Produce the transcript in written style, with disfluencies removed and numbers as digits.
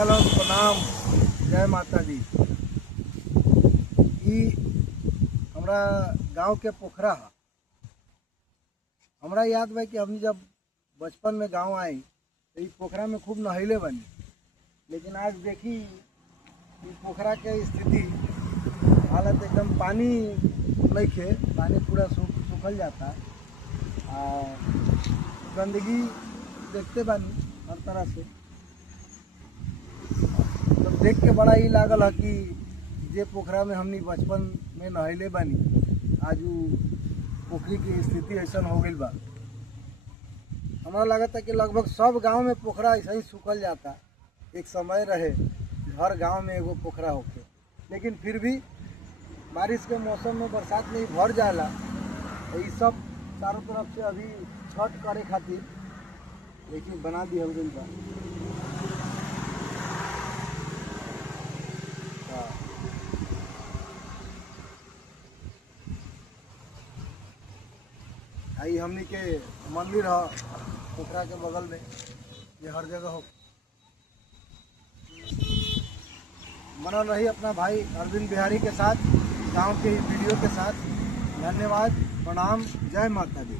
भैया लोग प्रणाम, जय माता दी। ई हमरा गांव के पोखरा है। हमरा याद बा कि हम जब बचपन में गांव आई तो इस पोखरा में खूब नहैले बनी, लेकिन आज देखी इस पोखरा के स्थिति हालत एकदम पानी नहीं खे, पानी पूरा सूखल जाता और गंदगी देखते बानी हर तरह से। तब देख के बड़ा ही लागल है कि जे पोखरा में हमनी बचपन में नहैले बानी आज उ पोखरी की स्थिति ऐसा हो गई बा। हमारा लगता है कि लगभग सब गांव में पोखरा ऐसा ही सूखल जाता। एक समय रहे हर गांव में एगो पोखरा होके, लेकिन फिर भी बारिश के मौसम में बरसात में ही भर जाला। ये सब चारों तरफ से अभी छठ करे खातिर देखिए बना दिया गई बा। आई हमनी के मंदिर है पोखरा के बगल में, ये हर जगह हो। बनल रही अपना भाई अरविंद बिहारी के साथ, गांव के वीडियो के साथ। धन्यवाद, प्रणाम, जय माता दी।